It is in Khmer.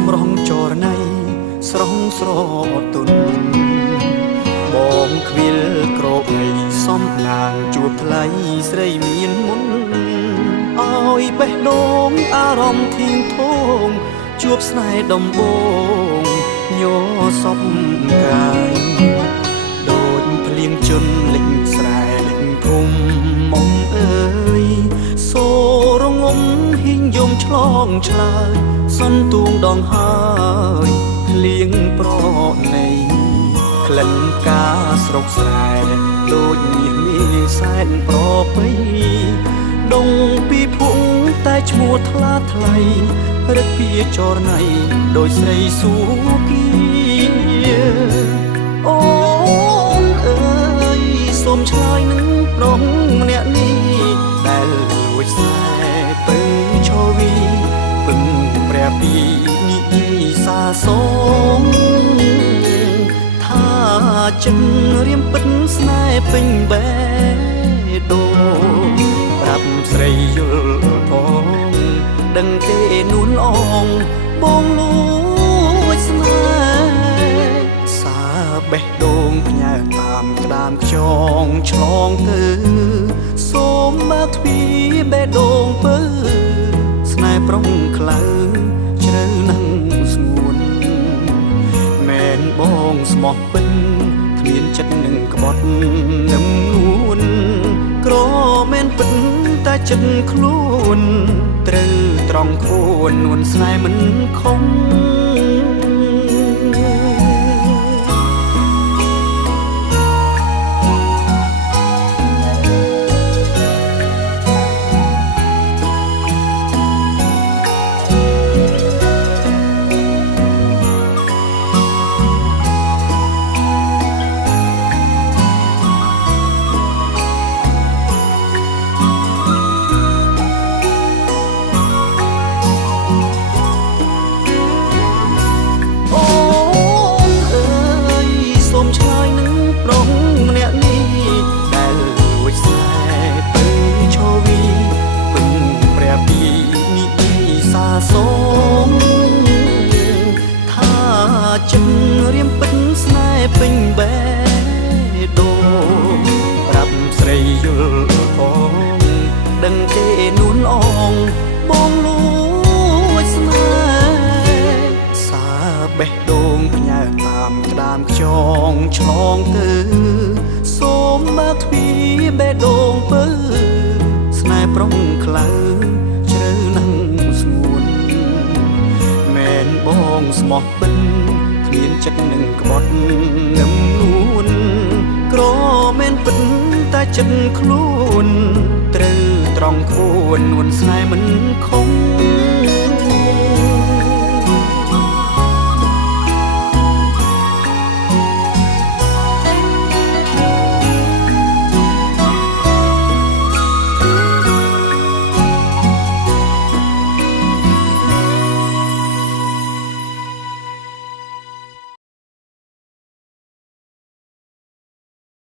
សម្រងចរណៃស្រស់ស្រទុនបងខ្វៀលក្របីសំឡាងជួបថ្លៃស្រីមានមុនឲ្យបេះដូងអារម្មណ៍ធៀងធងជួបស្នេហ៍ដំបងញ័រសពកាយដូចភ្លៀងជន់លិចស្រែលិចភូមិមុំអើយសូរងំហ៊ីងយំឆ្លងឆ្លើយសន្ទួងដងហើយភ្លៀងប្រណីក្លិនផ្កាស្រុកស្រែដូចមាសមានសែនប្រពៃដងពីភុងតែឈ្មោះថ្លាថ្លៃរឹកពីចរណៃដោយស្រីសួគីអូនអើយសូមឆ្លើយនឹងប្រុសម្នាក់នេះដែលលួចខ្សែពឹងឈវីពឹងព្រះពីនិយាយសាសងថាចិត្តរៀមពិតស្នេហ៍ពេញបេះដូងប្រាប់ស្រីយល់ផងដឹងទេនួនអងបងលួចស្នេហ៍សាបេះដូងផ្ញើតាមក្តាមខ្យងឆ្លងទៅសូមបើកទ្វារបេះដូងពើស្នេហ៍ប្រុងខ្លៅជ្រៅណាស់ស្ងួនមែនបងស្មោះពិនគ្មានចិត្តនឹងក្បត់នឹមនួនក្រមែនពិនតែចិត្តខ្លួនត្រូវត្រង់ខួននួនស្នេហ៍មិនខំសូមថាចិត្តរៀមពិតស្នេហ៍ពេញបេះដូងប្រាប់ស្រីយល់ផងដឹងទេនួនអងបងលួចស្នេហ៍សាបេះដូងផ្ញើតាមក្តាមខ្យងឆ្លងទៅសូមបើកទ្វារបេះដូងពើស្នេហ៍ប្រុងខ្លៅជ្រៅណាស់បងស្មោះពិនគ្មានចិត្តនឹងក្បត់នឹមនួនក្រមែនពិនតែចិត្តខ្លួនត្រូវត្រង់ខួននួនស្នេហ៍មិនខំ